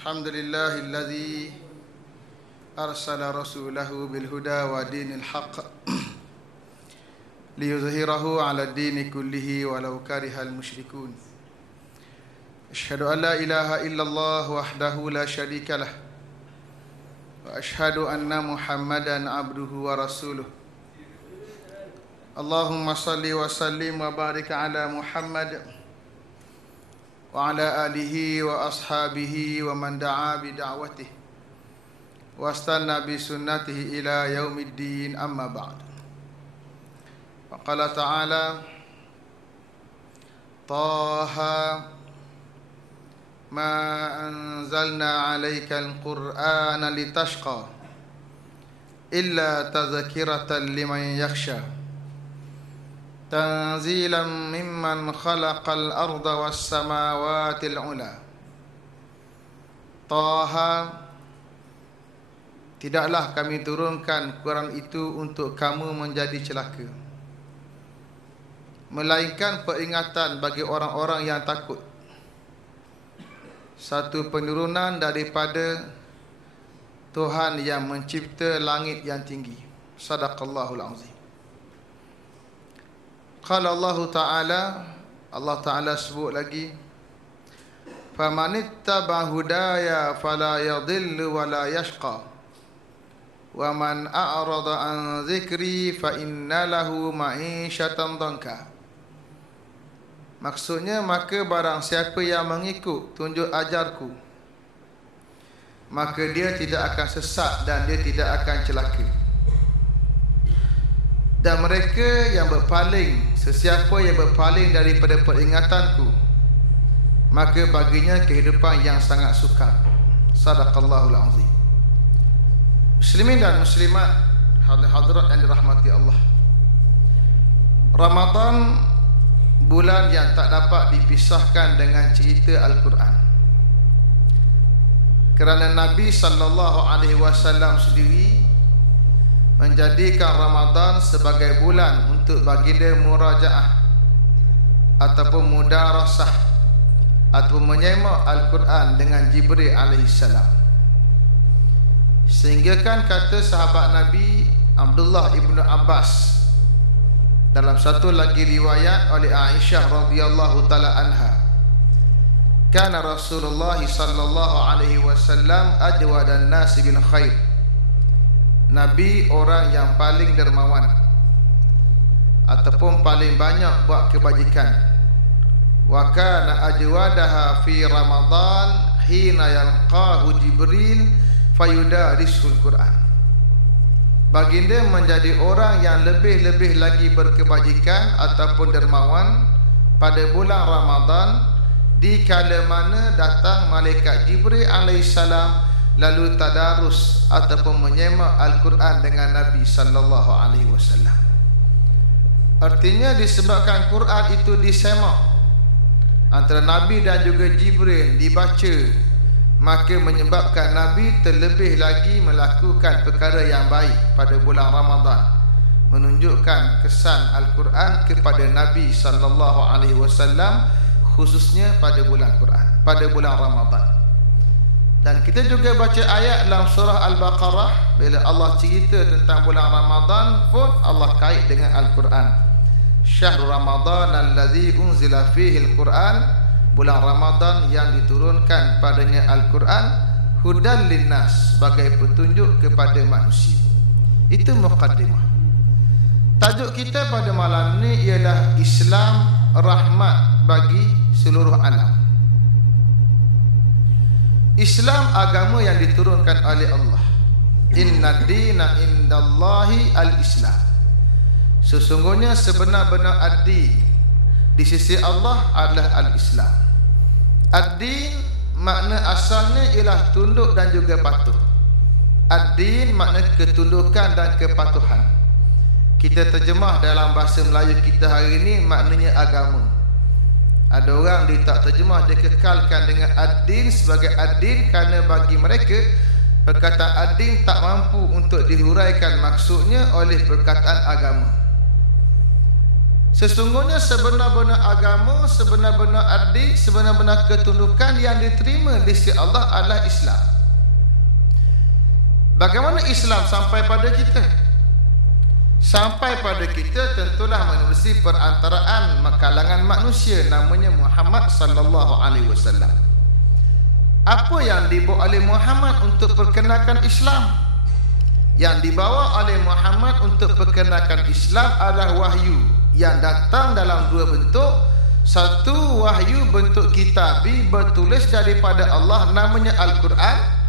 الحمد لله الذي أرسل رسوله بالهدى ودين الحق ليظهره على الدين كله ولو كره المشركون. أشهد أن لا إله إلا الله وحده لا شريك له وأشهد أن محمدا عبده ورسوله. اللهم صل وسلم وبارك على محمد وعلى آله وأصحابه ومن دعا بدعوته واستنى بسنته إلى يوم الدين. أما بعد، وقال تعالى: طه ما أنزلنا عليك القرآن لتشقى إلا تذكرة لمن يخشى تنزيلا ممن خلق الأرض والسماوات العلى. Taha, tidaklah kami turunkan Quran itu untuk kamu menjadi celaka, melainkan peringatan bagi orang-orang yang takut. Satu penurunan daripada Tuhan yang mencipta langit yang tinggi. Sadaqallahul azim. Qala Allah Ta'ala, Allah Ta'ala sebut lagi, famanittaba hudaya fala yadhillu wa la yashqa wa man a'rada an zikri fa inna lahu ma'isyatan dhanka. Maksudnya, maka barang siapa yang mengikut tunjuk ajarku, maka dia tidak akan sesat dan dia tidak akan celaka. Dan mereka yang berpaling, sesiapa yang berpaling daripada peringatanku, maka baginya kehidupan yang sangat sukar. Sadaqallahul azim. Muslimin dan muslimat, hadirat yang dirahmati Allah, Ramadan, bulan yang tak dapat dipisahkan dengan cerita Al-Quran. Kerana Nabi SAW sendiri menjadikan Ramadan sebagai bulan untuk baginda murajaah ataupun mudarasah ataupun menyemak Al-Quran dengan Jibril alaihissalam. Sehingga kan kata sahabat Nabi Abdullah ibnu Abbas dalam satu lagi riwayat oleh Aisyah radhiyallahu taala anha, kana Rasulullah sallallahu alaihi wasallam ajwadan nasi bil khair. Nabi orang yang paling dermawan ataupun paling banyak buat kebajikan. Wa kana ajwadaha fi Ramadan hina yalqahu Jibril fayudarisul Quran. Baginda menjadi orang yang lebih-lebih lagi berkebajikan ataupun dermawan pada bulan Ramadan, di kala mana datang malaikat Jibril alaihissalam lalu tadarus ataupun menyemak Al-Quran dengan Nabi sallallahu alaihi wasallam. Artinya, disebabkan Quran itu disemak antara Nabi dan juga Jibril dibaca, maka menyebabkan Nabi terlebih lagi melakukan perkara yang baik pada bulan Ramadan, menunjukkan kesan Al-Quran kepada Nabi sallallahu alaihi wasallam, khususnya pada bulan Quran, pada bulan Ramadan. Dan kita juga baca ayat dalam surah Al-Baqarah, bila Allah cerita tentang bulan Ramadan pun Allah kait dengan Al-Quran. Syahrul Ramadan alladzi unzila fihi Al-Quran, bulan Ramadan yang diturunkan padanya Al-Quran, hudan linnas, sebagai petunjuk kepada manusia. Itu muqaddimah. Tajuk kita pada malam ni ialah Islam rahmat bagi seluruh alam. Islam agama yang diturunkan oleh Allah. Inna dina indallahi al-Islam. Sesungguhnya sebenar-benar ad-din di sisi Allah adalah al-Islam. Ad-din makna asalnya ialah tunduk dan juga patuh. Ad-din makna ketundukan dan kepatuhan. Kita terjemah dalam bahasa Melayu kita hari ini maknanya agama. Ada orang dia tak terjemah, dia kekalkan dengan ad-din sebagai ad-din kerana bagi mereka perkataan ad-din tak mampu untuk dihuraikan maksudnya oleh perkataan agama. Sesungguhnya sebenar-benar agama, sebenar-benar adil, sebenar-benar ketundukan yang diterima di sisi Allah adalah Islam. Bagaimana Islam sampai pada kita? Sampai pada kita tentulah menerusi perantaraan kalangan manusia namanya Muhammad sallallahu alaihi wasallam. Apa yang dibawa oleh Muhammad untuk perkenalkan Islam? Yang dibawa oleh Muhammad untuk perkenalkan Islam adalah wahyu yang datang dalam dua bentuk. Satu, wahyu bentuk kitabi bertulis daripada Allah namanya Al-Quran.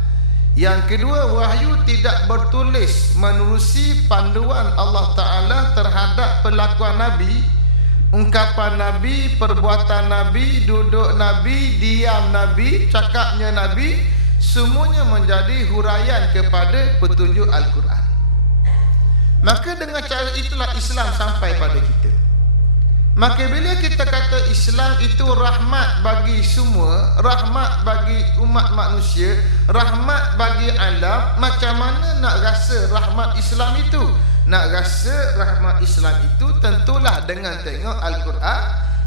Yang kedua, wahyu tidak bertulis menerusi panduan Allah Ta'ala terhadap perlakuan Nabi, ungkapan Nabi, perbuatan Nabi, duduk Nabi, diam Nabi, cakapnya Nabi, semuanya menjadi huraian kepada petunjuk Al-Quran. Maka dengan cara itulah Islam sampai pada kita. Maka bila kita kata Islam itu rahmat bagi semua, rahmat bagi umat manusia, rahmat bagi alam, macam mana nak rasa rahmat Islam itu? Nak rasa rahmat Islam itu tentulah dengan tengok Al-Quran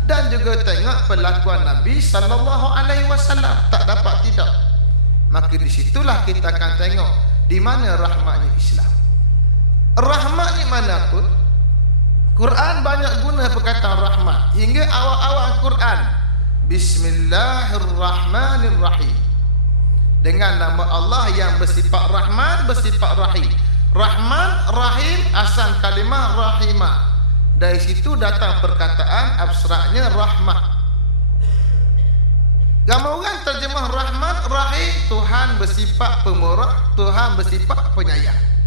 dan juga tengok perlakuan Nabi sallallahu alaihi wasallam. Tak dapat tidak. Maka di situlah kita akan tengok di mana rahmatnya Islam. Rahmat ni mana pun, Quran banyak guna perkataan rahmat. Hingga awal-awal Quran, Bismillahirrahmanirrahim, dengan nama Allah yang bersifat Rahman, bersifat Rahim. Rahman, Rahim, asal kalimah rahimah. Dari situ datang perkataan abstraknya rahmat. Ramai orang terjemah Rahman, Rahim, Tuhan bersifat pemurah, Tuhan bersifat penyayang.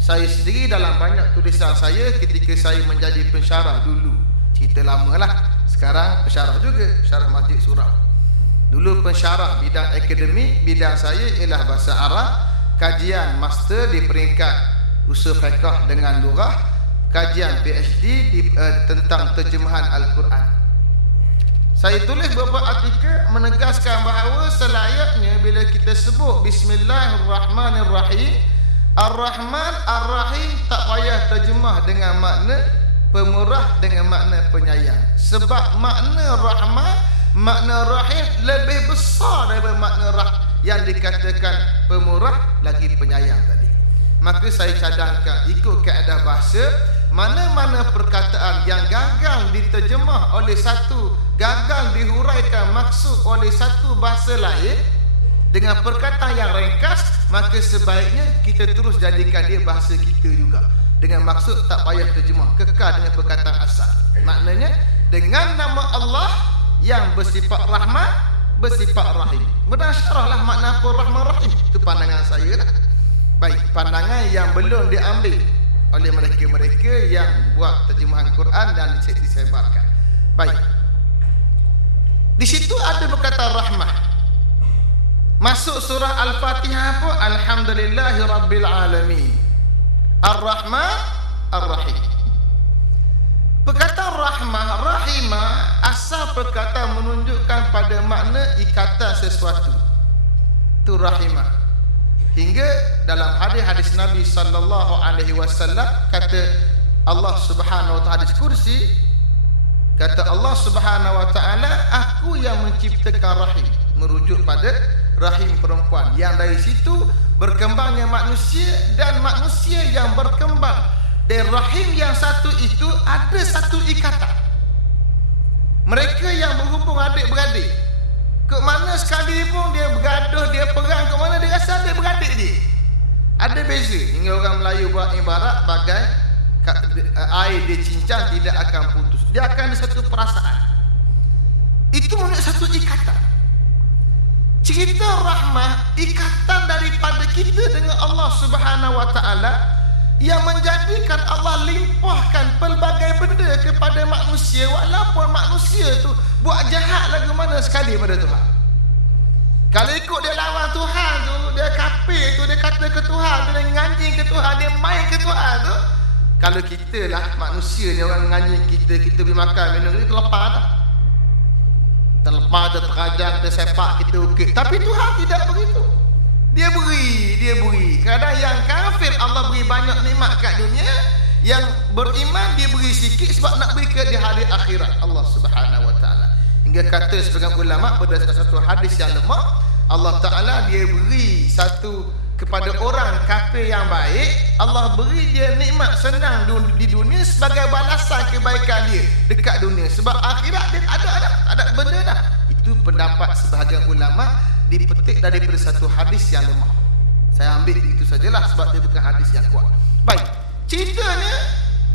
Saya sendiri dalam banyak tulisan saya ketika saya menjadi pensyarah dulu, cerita lama lah, sekarang pensyarah juga, pensyarah Masjid Surau. Dulu pensyarah bidang akademik, bidang saya ialah bahasa Arab, kajian master di peringkat usul fiqh dengan lugah, kajian PhD tentang terjemahan Al-Quran. Saya tulis beberapa artikel menegaskan bahawa selayaknya bila kita sebut Bismillahirrahmanirrahim, Ar-Rahman, Ar-Rahim, tak payah terjemah dengan makna pemurah, dengan makna penyayang. Sebab makna Rahman, makna Rahim lebih besar daripada makna yang dikatakan pemurah lagi penyayang tadi. Maka saya cadangkan ikut kaedah bahasa, mana-mana perkataan yang gagal diterjemah oleh satu, gagal dihuraikan maksud oleh satu bahasa lain dengan perkataan yang ringkas, maka sebaiknya kita terus jadikan dia bahasa kita juga, dengan maksud tak payah terjemah, kekal dengan perkataan asal. Maknanya dengan nama Allah yang bersifat rahmat, bersifat rahim. Bersyarahlah makna apa rahman rahim. Itu pandangan saya lah. Baik, pandangan yang belum diambil oleh mereka-mereka yang buat terjemahan Quran dan disebarkan. Baik, di situ ada perkataan rahmat. Masuk surah Al-Fatihah apa? Alhamdulillahi Rabbil Alamin, Ar-Rahman, Ar-Rahim. Perkataan rahmah, rahimah, asal perkataan menunjukkan pada makna ikatan sesuatu. Itu rahimah. Hingga dalam hadis-hadis Nabi sallallahu alaihi wasallam kata Allah Subhanahu wa taala hadis kursi, kata Allah Subhanahu wa taala, aku yang menciptakan rahim, merujuk pada rahim perempuan, yang dari situ berkembangnya manusia, dan manusia yang berkembang dari rahim yang satu itu ada satu ikatan. Mereka yang berhubung adik-beradik, ke mana sekali pun dia bergaduh, dia perang ke mana, dia rasa adik-beradik dia. Ada beza. Hingga orang Melayu buat ibarat bagai air dia cincang tidak akan putus, dia akan ada satu perasaan. Itu menunjukkan satu ikatan. Cerita rahmah, ikatan daripada kita dengan Allah Subhanahu wa taala yang menjadikan Allah limpahkan pelbagai benda kepada manusia, walaupun manusia tu buat jahat lagu mana sekali pada Tuhan. Kalau ikut dia lawan Tuhan tu, dia kafir tu, dia kata ke Tuhan tu, dia nganjing ke Tuhan, dia main ke Tuhan tu. Kalau kita lah manusia ni, orang nganjing kita, kita beri makan minum, kita lepas dah. Terlepas, terkajang, tersepak, kita ukit. Tapi Tuhan tidak begitu. Dia beri. Kadang yang kafir Allah beri banyak nikmat kat dunia, Yang beriman dia beri sikit sebab nak beri ke di hari akhirat Allah Subhanahu wa taala. Hingga kata sebagian ulama berdasarkan satu hadis yang lemah, Allah Taala dia beri satu kepada orang kafir yang baik, Allah beri dia nikmat senang di dunia sebagai balasan kebaikan dia dekat dunia. Sebab akhirat dia ada benda dah. Itu pendapat sebahagian ulama dipetik daripada satu hadis yang lemah. Saya ambil begitu sajalah sebab dia bukan hadis yang kuat. Baik, ceritanya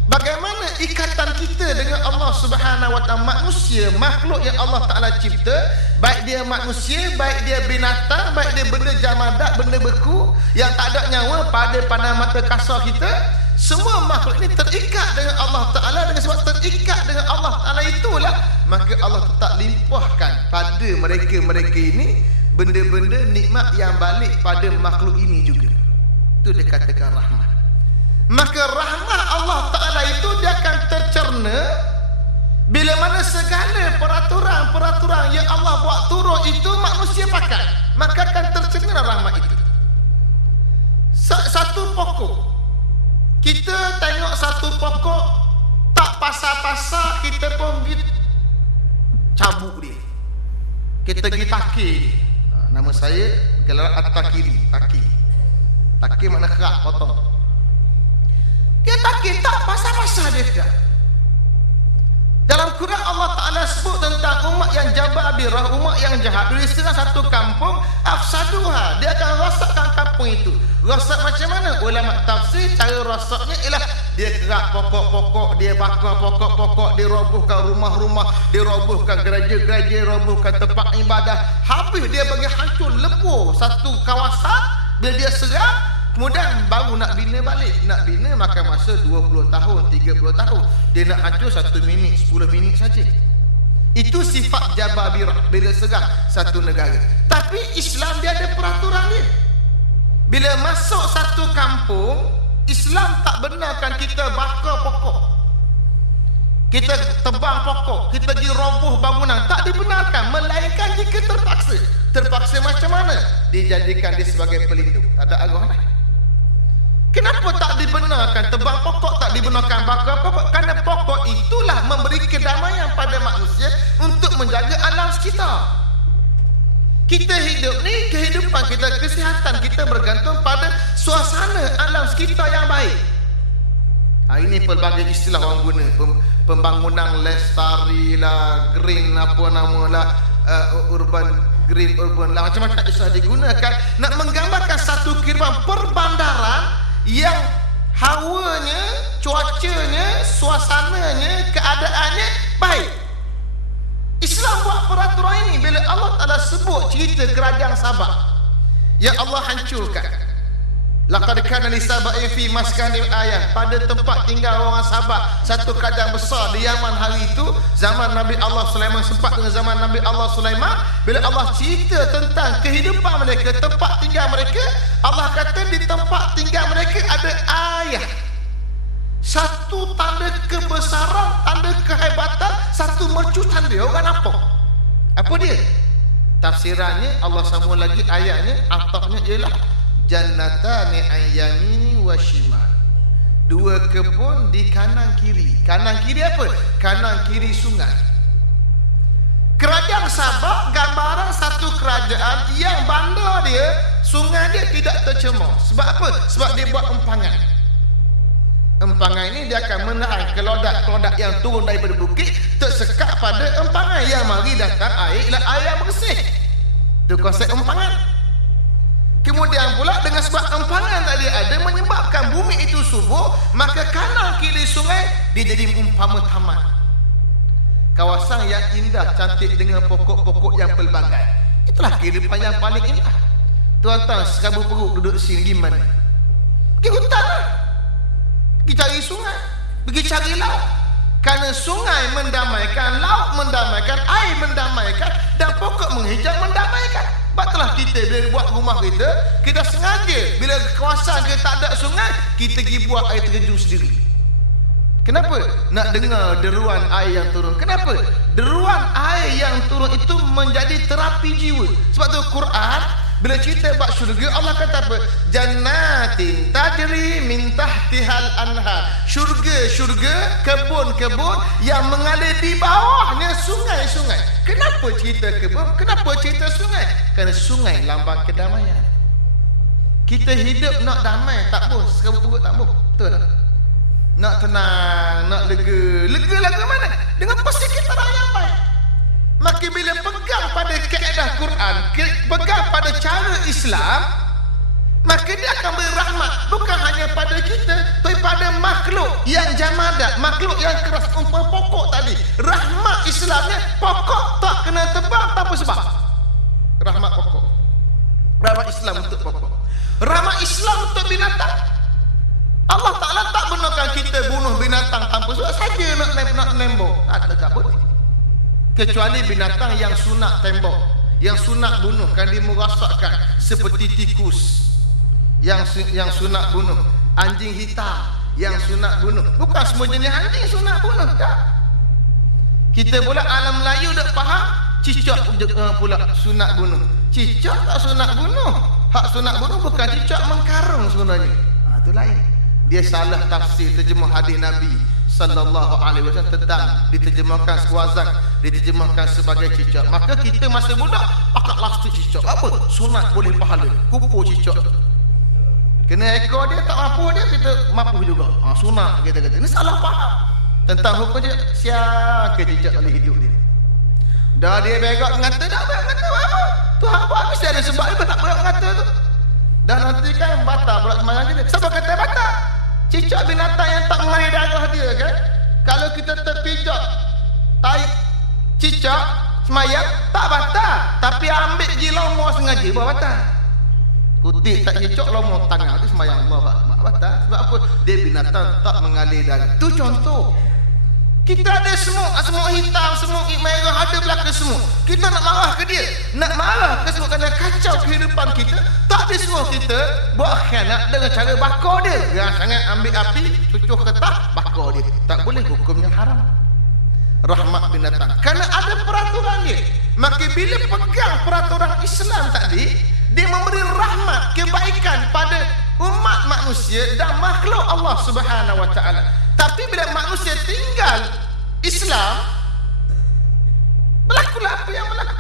bagaimana ikatan kita dengan Allah Subhanahu wa taala, manusia, makhluk yang Allah Taala cipta, baik dia manusia, baik dia binatang, baik dia benda jamadat, benda beku yang tak ada nyawa pada pandang mata kasar kita, semua makhluk ini terikat dengan Allah Taala. Dengan sebab terikat dengan Allah Taala itulah maka Allah tetap limpahkan pada mereka ini benda-benda nikmat yang balik pada makhluk ini juga. Itu dikatakan rahmat. Maka rahmat Allah Ta'ala itu dia akan tercerna bila mana segala peraturan yang Allah buat turun itu manusia pakai, maka akan tercerna rahmat itu. Satu pokok, kita tengok satu pokok tak pasar-pasar, kita pun pergi cabut dia, kita pergi takir dia. Nama saya gelar At-Takiri. Takir makna kerak, potong. Dia takir tak pasal-pasal dia tak. Dalam Quran Allah Ta'ala sebut tentang umat yang jababirah, umat yang jahat. Bila istilah satu kampung, afsaduha, dia akan rosakkan kampung itu. Rosak macam mana? Ulama tafsir cara rosaknya ialah dia kerak pokok-pokok, dia bakar pokok-pokok, dia robohkan rumah-rumah, dia robohkan gereja-gereja, robohkan tempat ibadah. Habis dia bagi hancur lebur satu kawasan. Bila dia serang, kemudian baru nak bina balik. Nak bina makan masa 20 tahun, 30 tahun. Dia nak hancur 1 minit, 10 minit saja. Itu sifat jababirah bila serang satu negara. Tapi Islam dia ada peraturan dia. Bila masuk satu kampung, Islam tak benarkan kita bakar pokok, kita tebang pokok, kita pergi roboh bangunan. Tak dibenarkan, melainkan jika terpaksa. Terpaksa macam mana? Dijadikan dia sebagai pelindung. Tak ada arah lain. Kenapa tak dibenarkan tebang pokok, tak dibenarkan bakar pokok? Kerana pokok itulah memberi kedamaian pada manusia untuk menjaga alam sekitar. Kita hidup ni, kehidupan kita, kesihatan kita bergantung pada suasana alam sekitar yang baik. Ini pelbagai istilah orang guna, pembangunan lestari lah, green apa nama lah, urban green, urban lah, macam-macam istilah digunakan nak menggambarkan satu kehidupan perbandaran yang hawanya, cuacanya, suasananya, keadaannya baik. Islam buat peraturan ini bila Allah Ta'ala sebut cerita kerajaan Sabah yang Allah hancurkan. Laqad kana li Saba'in fi maskanihim ayah, pada tempat tinggal orang Sabah, satu kerajaan besar di Yaman hari itu, zaman Nabi Allah Sulaiman, sempat dengan zaman Nabi Allah Sulaiman. Bila Allah cerita tentang kehidupan mereka, tempat tinggal mereka, Allah kata di tempat tinggal mereka ada ayah. Satu tanda kebesaran, tanda kehebatan, satu mercu tanda. Orang apa? Apa dia? Tafsirannya Allah sambung lagi ayatnya, atafnya ialah jannatani an yamini wa shimal. Dua kebun di kanan kiri. Kanan kiri apa? Kanan kiri sungai. Kerajaan Sabah gambaran satu kerajaan yang bandar dia, sungai dia tidak tercemar. Sebab apa? Sebab dia buat empangan. Empangan ini dia akan menahan kelodak-kelodak yang turun daripada bukit, tersekat pada empangan yang mari datang air, ialah air yang bersih. Itu konsep empangan. Kemudian pula dengan sebab empangan tadi ada menyebabkan bumi itu subur, maka kanan kiri sungai dia jadi umpama taman. Kawasan yang indah, cantik dengan pokok-pokok yang pelbagai. Itulah kehidupan yang paling indah. Tuan-tuan sekabu perut duduk sini gimana? Pergi hutan lah. Pergi cari sungai, pergi cari laut. Kerana sungai mendamaikan, laut mendamaikan, air mendamaikan, dan pokok menghijau mendamaikan. Sebab itulah kita bila buat rumah kita, kita sengaja bila kawasan kita tak ada sungai, kita pergi buat air terjun sendiri. Kenapa? Nak dengar deruan air yang turun. Kenapa? Deruan air yang turun itu menjadi terapi jiwa. Sebab tu Quran Bila cerita bab syurga, Allah kata apa? Jannatin tajri min tahtihal anhar. Syurga, kebun-kebun yang mengalir di bawahnya sungai-sungai. Kenapa cerita kebun? Kenapa cerita sungai? Kerana sungai lambang kedamaian. Kita hidup nak damai tak pun, serabut-serabut tak pun. Betul tak? Nak tenang, nak lega. Lega lagu mana? Dengan persekitaran yang baik. Maka bila pegang pada kaedah Quran, pegang pada cara Islam, maka dia akan beri rahmat bukan hanya pada kita, tapi pada makhluk yang jamadat, makhluk yang keras, umpama pokok tadi. Rahmat Islamnya pokok tak kena tebang tanpa sebab. Rahmat pokok. Rahmat Islam untuk pokok. Rahmat Islam untuk binatang. Allah Ta'ala tak benarkan kita bunuh binatang tanpa sebab saja nak nembok. Tak boleh. Kecuali binatang yang sunat tembok, yang sunat bunuh, kan dimurasakkan, seperti tikus yang sunat bunuh, anjing hitam yang sunat bunuh. Bukan semua jenis anjing sunat bunuh, tak. Kita pula alam Melayu dah faham cicak pula sunat bunuh. Cicak tak sunat bunuh. Hak sunat bunuh bukan cicak mengkarung sebenarnya. Itu lain. Dia salah tafsir terjemah hadis Nabi sallallahu alaihi wasallam tentang diterjemahkan wazak, diterjemahkan sebagai cicak. Maka kita masa budak pakat lastik cicak. Apa? Sunat boleh pahala. Kupu cicak. Kena ekor dia tak mampu, dia kita mampu juga. Sunat kita kata. Ini salah faham tentang hukum cicak. Siapa cicak boleh hidup dia? Dah dia berak ngata, dah berak ngata apa? Tuhan buat mesti ada sebab dia tak berak ngata tu. Dah nanti kan batal pula semayang kita. Siapa kata batal? Cicak binatang yang tak mengalir darah dia kan. Kalau kita terpijak tai cicak semayang tak batal, tapi ambil je lomo sengaja buat batal. Kutip tak cicak lomo tangan tu semayang Allah batal. Sebab apa? Dia binatang tak mengalir darah. Tu contoh. Kita ada semut hitam, semut merah, ada belaka semut. Kita nak marah ke dia, nak marah ke semut kerana kacau kehidupan kita. Tak ada semua kita buat khianat dengan cara bakar dia. Dia sangat ambil api, cucuk ketah, bakar dia. Tak boleh, hukumnya haram. Rahmat binatang. Kerana ada peraturan dia. Maka bila pegang peraturan Islam tadi, dia memberi rahmat, kebaikan pada umat manusia dan makhluk Allah Subhanahu Wa Taala. Tapi bila manusia tinggal Islam, berlakulah apa yang berlaku.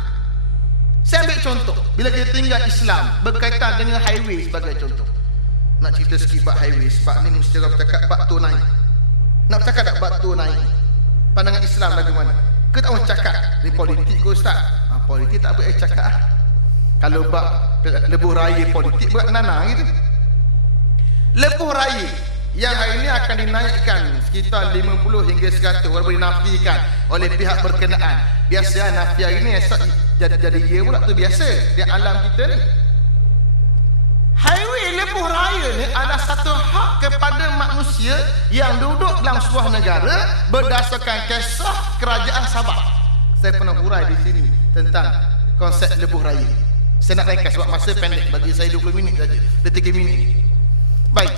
Saya ambil contoh. Bila kita tinggal Islam berkaitan dengan highway sebagai contoh. Nak cerita sikit bab highway, sebab ni mesti orang bercakap bab tu naik. Nak bercakap tak bab tu naik? Pandangan Islam bagaimana? Kita orang cakap ni politik ke Ustaz? Politik tak boleh cakap ah. Kalau bab lebuh raya politik buat nana gitu. Lebuh raya yang hari ini akan dinaikkan sekitar 50 hingga 100 walaupun dinafikan oleh pihak berkenaan. Biasa nafi hari ini esok jadi ya pula, tu biasa di alam kita ni. Highway lebuh raya ni adalah satu hak kepada manusia yang duduk dalam sebuah negara berdasarkan kisah kerajaan Sabah. Saya pernah hurai di sini tentang konsep lebuh raya. Saya nak ringkas sebab masa pendek, bagi saya 20 minit saja. Dia 3 minit. Baik.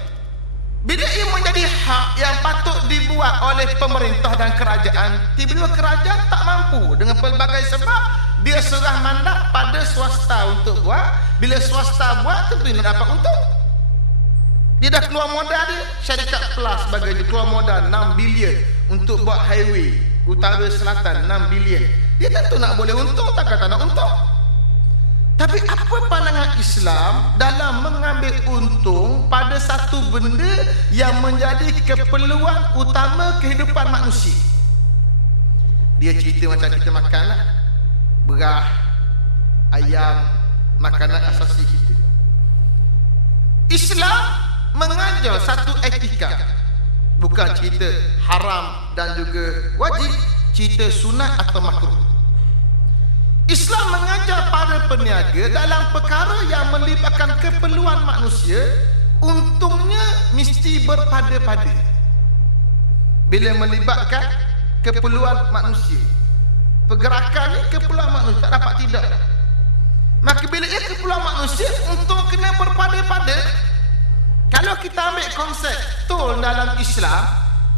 Bila ia menjadi hak yang patut dibuat oleh pemerintah dan kerajaan, tiba-tiba kerajaan tak mampu dengan pelbagai sebab, dia serah mandat pada swasta untuk buat. Bila swasta buat, tentu dia dapat untung. Dia dah keluar modal dia, syarikat Plus sebagai keluar modal 6 bilion untuk buat highway utara selatan, 6 bilion. Dia tentu nak boleh untung, tak kata nak untung. Tapi apa pandangan Islam dalam mengambil untung pada satu benda yang menjadi keperluan utama kehidupan manusia? Dia cerita macam kita makan lah, beras, ayam, makanan asasi kita. Islam mengajar satu etika. Bukan cerita haram dan juga wajib, cerita sunat atau makruh. Islam mengajar para peniaga dalam perkara yang melibatkan keperluan manusia, untungnya mesti berpada-pada. Bila melibatkan keperluan manusia, pergerakan ni keperluan manusia, tak dapat tidak. Maka bila ia keperluan manusia, untung kena berpada-pada. Kalau kita ambil konsep tol dalam Islam,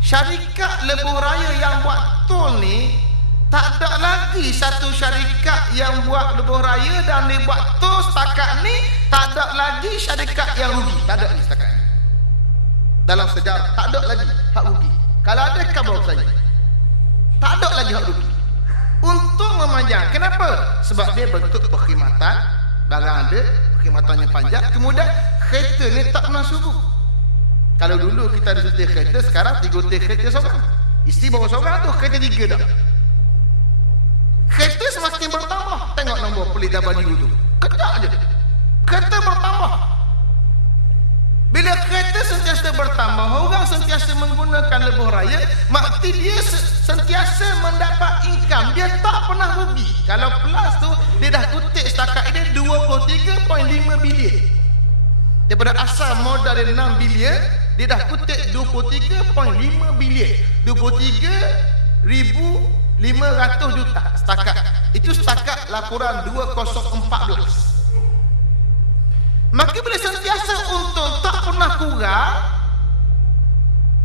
syarikat lebuh raya yang buat tol ni Tak ada lagi satu syarikat yang buat lebuh raya dan dia buat tu setakat ni. Tak ada lagi syarikat yang rugi. Tak ada lagi setakat ni. Dalam sejarah tak ada lagi hak rugi. Kalau ada khabar saya, tak ada lagi hak rugi. Untuk memanjang. Kenapa? Sebab dia bentuk perkhidmatan. Barang ada, perkhidmatannya panjang. Kemudian kereta ni tak pernah suruh. Kalau dulu kita ada setir kereta, sekarang 3 setir kereta seorang. Isteri bawa seorang tu, kereta 3 dah. Kereta semakin bertambah. Tengok nombor pelik gambar dulu tu. Kejap je. Kereta bertambah. Bila kereta sentiasa bertambah, orang sentiasa menggunakan lebuh raya, maknanya dia sentiasa mendapat income. Dia tak pernah rugi. Kalau plus tu, dia dah kutip setakat ini 23.5 bilion. Daripada asal modal dia 6 bilion, dia dah kutip 23.5 bilion. 23,500 juta setakat. Itu setakat laporan 2014. Maka bila sentiasa untung, tak pernah kurang.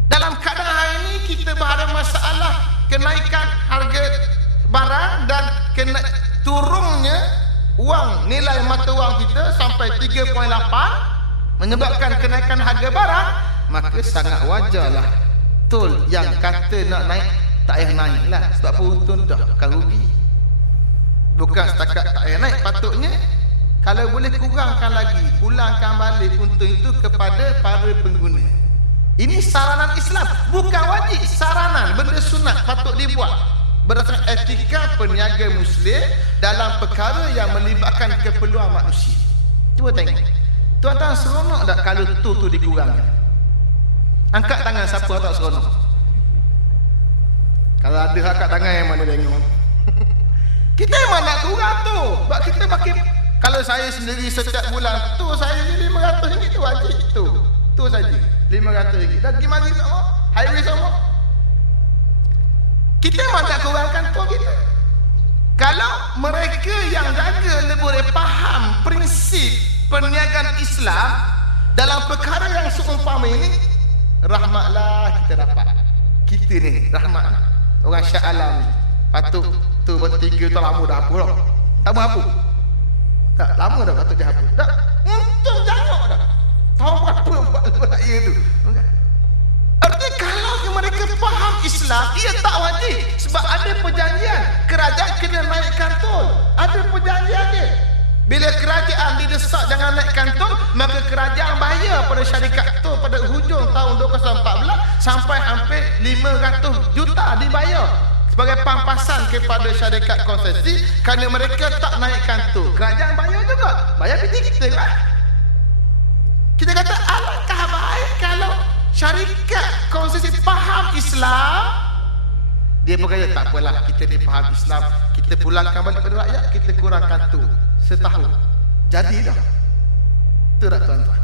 Dalam keadaan hari ini kita berhadapan masalah kenaikan harga barang dan turunnya wang, nilai mata wang kita sampai 3.8 menyebabkan kenaikan harga barang. Maka sangat wajarlah tol yang kata nak naik tak payah naik lah. Sebab penonton dah akan rugi. Bukan setakat tak payah naik, patutnya kalau boleh kurangkan lagi, pulangkan balik untung itu kepada para pengguna. Ini saranan Islam, bukan wajib, saranan, benda sunat patut dibuat berdasarkan etika peniaga Muslim dalam perkara yang melibatkan keperluan manusia. Cuba tengok, tuan-tuan seronok tak kalau tu dikurangkan? Angkat tangan siapa tak seronok? Kalau ada angkat tangan yang mana tengok. Kita memang nak kurang tu, sebab kita makin. Kalau saya sendiri setiap bulan tu saya RM500 tu wajib tu saja RM500 dah pergi mari semua highway semua. Kita memang tak kurangkan tu kita. Kalau mereka yang jaga lebih boleh faham prinsip perniagaan Islam dalam perkara yang seumpama ini, rahmatlah kita dapat. Kita ni rahmat orang Syah Alam ni. Patut tu bertiga tu lama dah hapus dah. Tak berapa. Tak lama dah patut dia hapus. Dah untung jangok dah. Tahu berapa buat raya tu. Artinya kalau mereka faham Islam, ia tak wajib. Sebab ada perjanjian. Kerajaan kena naikkan tol. Ada perjanjian dia. Bila kerajaan didesak jangan naikkan tol, maka kerajaan bayar pada syarikat tol pada hujung tahun 2014 sampai hampir 500 juta dibayar sebagai pampasan kepada syarikat konsesi kerana mereka tak naikkan tu. Kerajaan bayar juga. Bayar PT kita kan? Kita kata alangkah baik kalau syarikat konsesi faham Islam. Dia berkata tak apalah, kita ni faham Islam, kita pulangkan balik pada rakyat, kita kurangkan tu setahun. Jadi dah. Tu tak tuan-tuan?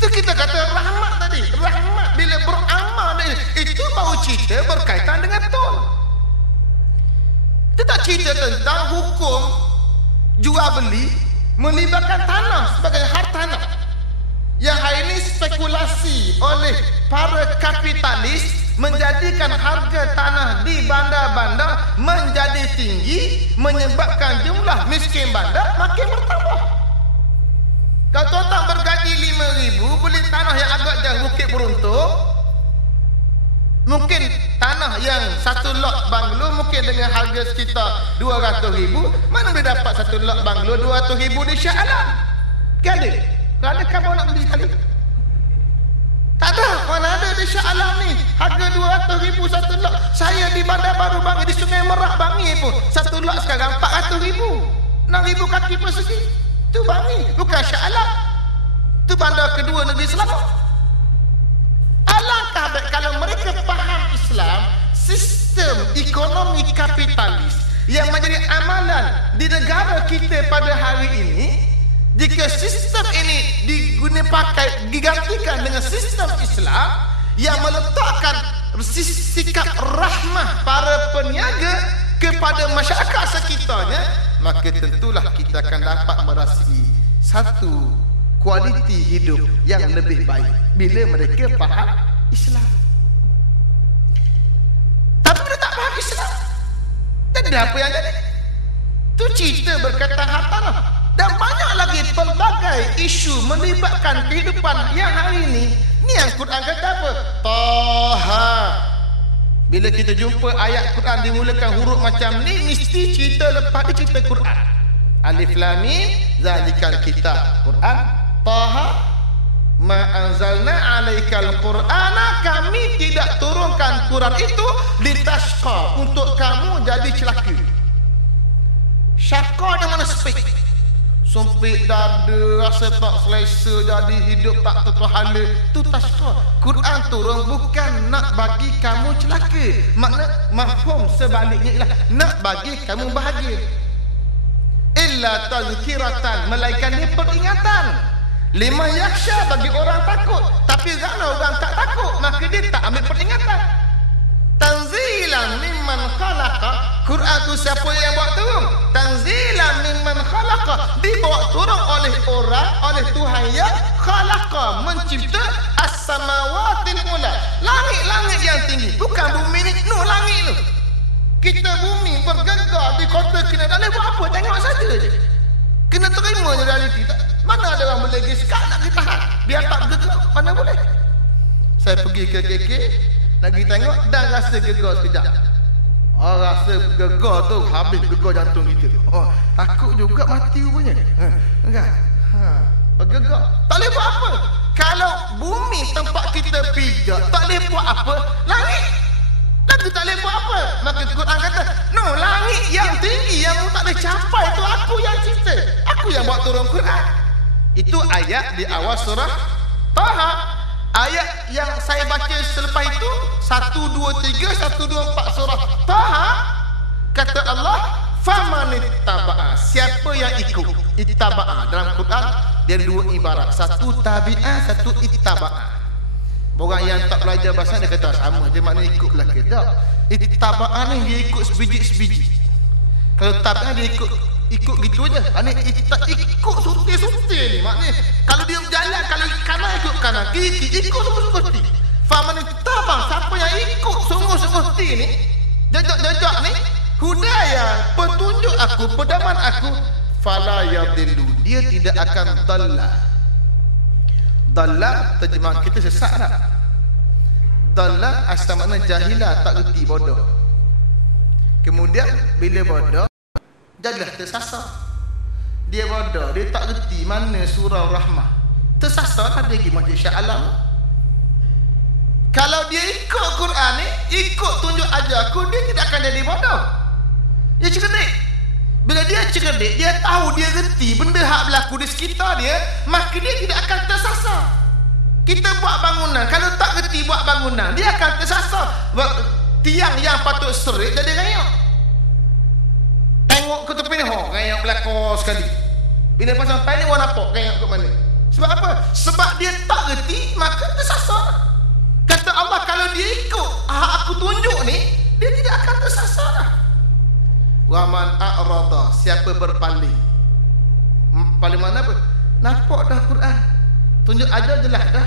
Itu kita kata rahmat tadi. Rahmat bila beramal itu baru cerita berkaitan dengan tol. Kita tak cerita tentang hukum jual beli melibatkan tanah sebagai hartanah. Yang hari ini spekulasi oleh para kapitalis menjadikan harga tanah di bandar-bandar menjadi tinggi, menyebabkan jumlah miskin bandar makin bertambah. Kalau tuan-tuan bergaji 5,000, beli tanah yang agak jauh Bukit Beruntung, mungkin tanah yang satu lot banglo mungkin dengan harga sekitar 200,000, mana boleh dapat satu lot banglo 200,000 di Shah Alam? Kan ada? Kalau ada kamu nak beli sekali? Tak ada. Mana ada di Shah Alam ni harga 200,000 satu lot. Saya di Bandar Baru Bangi, di Sungai Merak Bangi pun satu lot sekarang 400,000, 6,000 kaki persegi. Itu Bangi, bukan Shah Alam. Itu bandar kedua negeri Selangor. Alangkah baik kalau mereka faham Islam, sistem ekonomi kapitalis yang menjadi amalan di negara kita pada hari ini. Jika sistem ini digantikan dengan sistem Islam yang meletakkan sikap rahmah para peniaga kepada masyarakat sekitarnya, maka tentulah kita akan dapat merasai satu kualiti hidup yang lebih baik bila mereka faham Islam. Tapi mereka tak faham Islam. Dah apa yang jadi? Tu cerita berkaitan harta lah. Dan banyak lagi pelbagai isu melibatkan kehidupan yang hari ini. Ni yang Quran kata apa? Taha. Bila kita jumpa ayat Quran dimulakan huruf macam ni, mesti cerita lepas ni cerita Quran. Alif Lam Mim zalikal kitab. Quran. Taha ma anzalna alaikal qur'ana, kami tidak turunkan Quran itu litashqa, untuk kamu jadi celaka. Syaka dengan mana sempit? Sempit dada, rasa tak selesa, jadi hidup tak terhala. Tu tashqa. Quran turun bukan nak bagi kamu celaka. Makna mafhum sebaliknya ialah nak bagi kamu bahagia. Illa tazkiratan, melainkan dia peringatan. Lima yaksha, bagi orang takut. Tapi kalau orang tak takut, maka dia tak ambil peringatan. Tanzilan mimman khalaqa, Quran tu siapa yang buat turun? Tanzilan mimman khalaqa, dibawa turun oleh orang, oleh Tuhan yang khalaqa, mencipta as-samawatil ula, langit-langit yang tinggi. Bukan bumi ni, langit tu. Kita bumi bergegar di kota kena, tak boleh buat apa, tengok saja je. Kena terima je realiti. Mana ada orang boleh geskat nak kita biar tak gegar, mana boleh. Saya pergi ke KK, nak pergi tengok, dan rasa gegar sekejap. Rasa gegar tu, habis gegar jantung kita. Takut juga mati rupanya. Enggak. Bergegar. Tak boleh buat apa. Kalau bumi tempat kita pijak, tak boleh buat apa. Langit lagi tak boleh buat apa. Maka Quran kata, langit yang tinggi yang tak boleh capai, itu aku yang cipta. Aku yang buat turun Quran. Itu ayat di awal surah Taha. Ayat yang saya baca selepas itu 1, 2, 3, 1, 2, 4 surah Taha, kata Allah, famanittaba'a, siapa yang ikut. Ittaba'a dalam Quran dia dua ibarat, satu tabi'ah, satu ittaba'a. Orang yang tak belajar bahasa dia kata sama je, maknanya ikut belaka. Tak, ittaba'a ni dia ikut sebiji-sebiji. Kalau tabi'ah dia ikut gitu aja. Ikut suti-suti ni. Maknanya kalau dia berjalan, kalau kanan ikut kanan, kiri ikut sungguh-sungguh. Faman ittabang, siapa yang ikut sungguh-sungguh ni, jejak-jejak ni, hudaya, petunjuk aku, pedoman aku, fala yadillu, dia tidak akan dalla. Dalla terjemahan kita sesat tak? Dalla asal makna jahilah, tak reti, bodoh. Kemudian bila bodoh, jadilah tersasar. Dia bodoh, dia tak reti mana surah rahmah, tersasar lah dia pergi masjid Shah Alam. Kalau dia ikut Quran ni, ikut tunjuk ajar aku, dia tidak akan jadi bodoh. Dia cerdik. Bila dia cerdik, dia tahu, dia reti benda hak berlaku di sekitar dia, maka dia tidak akan tersasar. Kita buat bangunan, kalau tak reti buat bangunan, dia akan tersasar. Tiang yang patut serik jadi rayok. Tengok ke tepi ni, rayok belakang sekali. Bila pasang pai ni, warna nampak rayok ke mana. Sebab apa? Sebab dia tak reti, maka tersasar. Kata Allah, kalau dia ikut aku tunjuk ni, dia tidak akan tersasar. Waman a'rada, siapa berpaling. Paling mana apa? Nampak dah Quran, tunjuk aja jelas dah.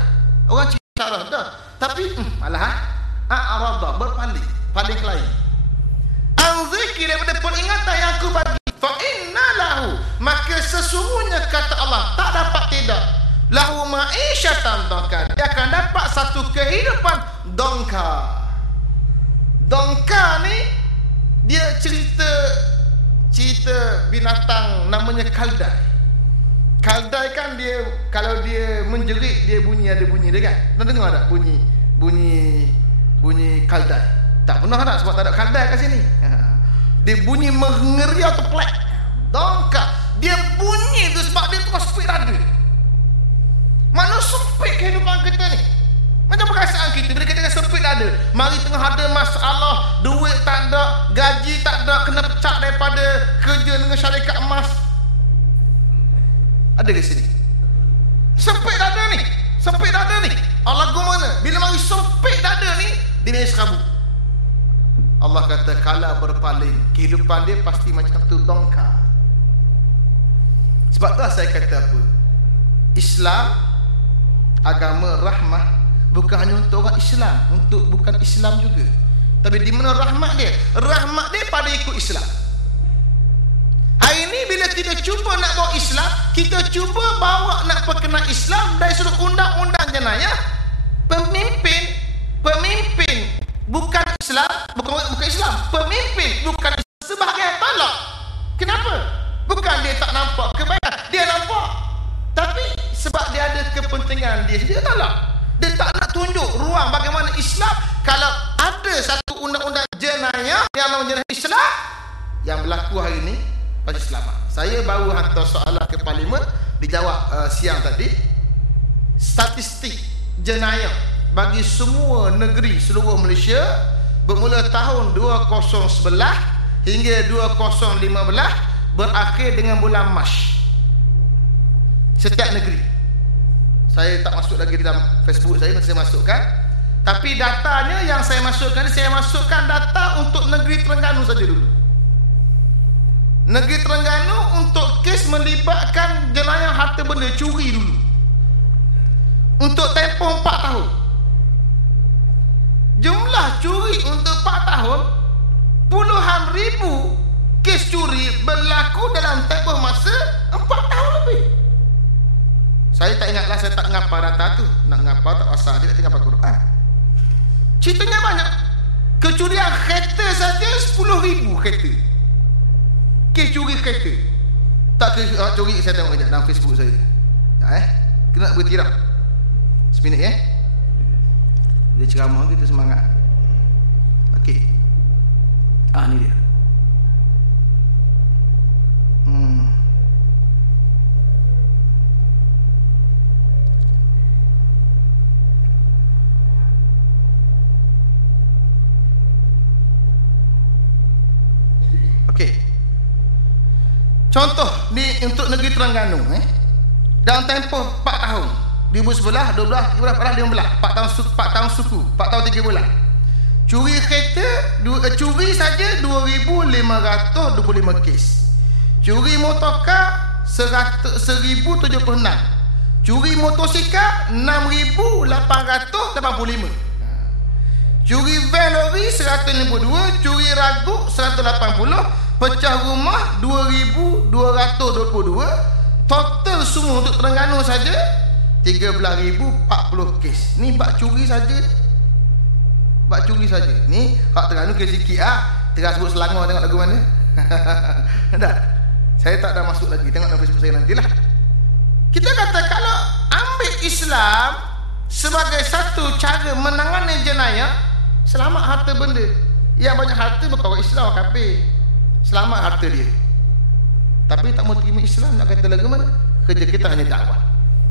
Orang cara dah. Tapi malah a'rada, berpaling, paling lain. Anzikir, daripada peringatan yang aku bagi, fa inna lahu, maka sesungguhnya kata Allah, tak dapat tidak, lahu ma'isyatan dongka, dia akan dapat satu kehidupan dongka. Dongka ni dia cerita binatang namanya kaldai. Kaldai kan dia, kalau dia menjerit, dia bunyi, ada bunyi dia kan. Pernah dengar tak bunyi kaldai? Tak pernah tak, sebab tak ada kaldai kat sini. Dia bunyi mengeri atau plek. Dongka, dia bunyi tu sebab dia terus sempit dada. Mana sempit kehidupan kita ni. Macam perasaan kita bila kita sempit dada. Mari tengah ada masalah, duit tak ada, gaji tak ada, kena pecat daripada kerja dengan syarikat emas. Ada di sini. Sempit dada ni. Sempit dada ni. Allah lagu mana? Bila mari sempit dada ni, dia naik serabut. Allah kata kala berpaling, kehidupan dia pasti macam tu, dongka. Sebab tu saya kata apa? Islam, agama rahmah, bukan hanya untuk orang Islam, untuk bukan Islam juga. Tapi di mana rahmat dia? Rahmat dia pada ikut Islam. Hari ini bila kita cuba nak bawa Islam, kita cuba bawa nak perkenal Islam dari sudut undang-undang jenayah. Pemimpin bukan Islam, bukan Islam. Pemimpin bukan Islam sebahagian tolak. Kenapa? Bukan dia tak nampak kebaikan, dia nampak. Tapi sebab dia ada kepentingan dia tolak. Dia tak nak tunjuk ruang bagaimana Islam. Kalau ada satu undang-undang jenayah yang menjenayah Islam yang berlaku hari ini, pasti selamat. Saya baru hantar soalan ke Parlimen, dijawab siang tadi. Statistik jenayah bagi semua negeri seluruh Malaysia bermula tahun 2011 hingga 2015 berakhir dengan bulan Mac. Setiap negeri. Saya tak masuk lagi di dalam Facebook saya, nanti saya masukkan. Tapi datanya yang saya masukkan data untuk negeri Terengganu saja dulu. Negeri Terengganu untuk kes melibatkan jenayah harta benda curi dulu. Untuk tempoh 4 tahun. Jumlah curi untuk 4 tahun, puluhan ribu kes curi berlaku dalam tempoh masa 4 tahun lebih. Saya tak ingatlah, saya tak ngapa data tu. Nak ngapa tak pasal dia, tak ngapa Quran. Ceritanya banyak. Kecurian kereta saja 10,000 kereta. Kes curi kereta. Tak curi, saya tengok sekejap dalam Facebook saya. Kena bertirap. Seminit dia ceramah kita semangat. Okey. Ni dia. Okey. Contoh ni untuk negeri Terengganu dalam tempoh 4 tahun. 2011, 12, 13, 14, 4 tahun suku, 4 tahun 3 bulan. Curi kereta, curi saja 2,525 kes. Curi motorkar 1,076. Curi motosikal 6,885. Curi van lori 152, curi raguk 180, pecah rumah 2,222. Total semua untuk Terengganu saja 13,040 kes. Ni bak curi saja. Bak curi saja. Ni hak Terengganu kes sikit Tengah sebut Selangor, tengok lagu mana. Tak? Saya tak dah masuk lagi. Tengok dalam Facebook saya nantilah. Kita kata kalau ambil Islam sebagai satu cara menangani jenayah, selamat harta benda. Yang banyak harta bukan orang Islam, kafir. Selamat harta dia. Tapi tak mau terima Islam, nak kata lagu mana? Kerja kita hanya dakwah.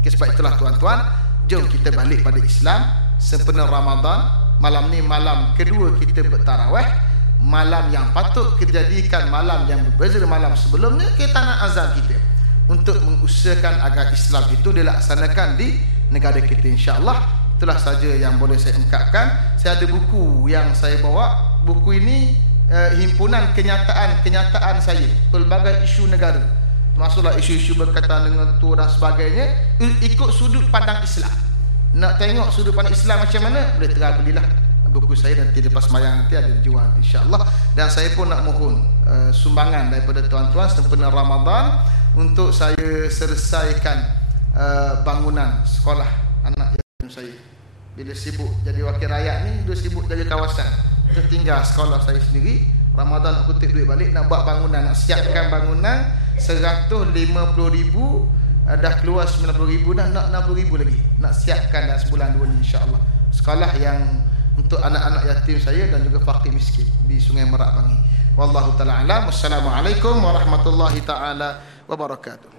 Sebab itulah tuan-tuan, jom kita balik pada Islam. Sempena Ramadan, malam ni malam kedua kita bertarawih. Malam yang patut kita jadikan malam yang berbeza dari malam sebelumnya. Kita nak azam kita untuk mengusahakan agar Islam itu dilaksanakan di negara kita, insya-Allah. Itulah saja yang boleh saya ungkapkan. Saya ada buku yang saya bawa. Buku ini himpunan kenyataan saya pelbagai isu negara, termasuklah isu-isu berkaitan dengan tu dan sebagainya, ikut sudut pandang Islam. Nak tengok sudut pandang Islam macam mana, boleh terang belilah buku saya, nanti lepas sembahyang nanti ada dijual, insya-Allah. Dan saya pun nak mohon sumbangan daripada tuan-tuan sempena Ramadan untuk saya selesaikan bangunan sekolah anak yatim saya. Bila sibuk jadi wakil rakyat ni, dia sibuk jaga kawasan, tertinggal sekolah saya sendiri. Ramadan nak kutip duit balik, nak buat bangunan, nak siapkan bangunan 150,000, dah keluar 90,000 dah, nak 60,000 lagi nak siapkan dalam sebulan 2 ni, insya-Allah. Sekolah yang untuk anak-anak yatim saya dan juga fakir miskin di Sungai Merak Bangi. Wallahu taala alam. Wassalamualaikum warahmatullahi taala wabarakatuh.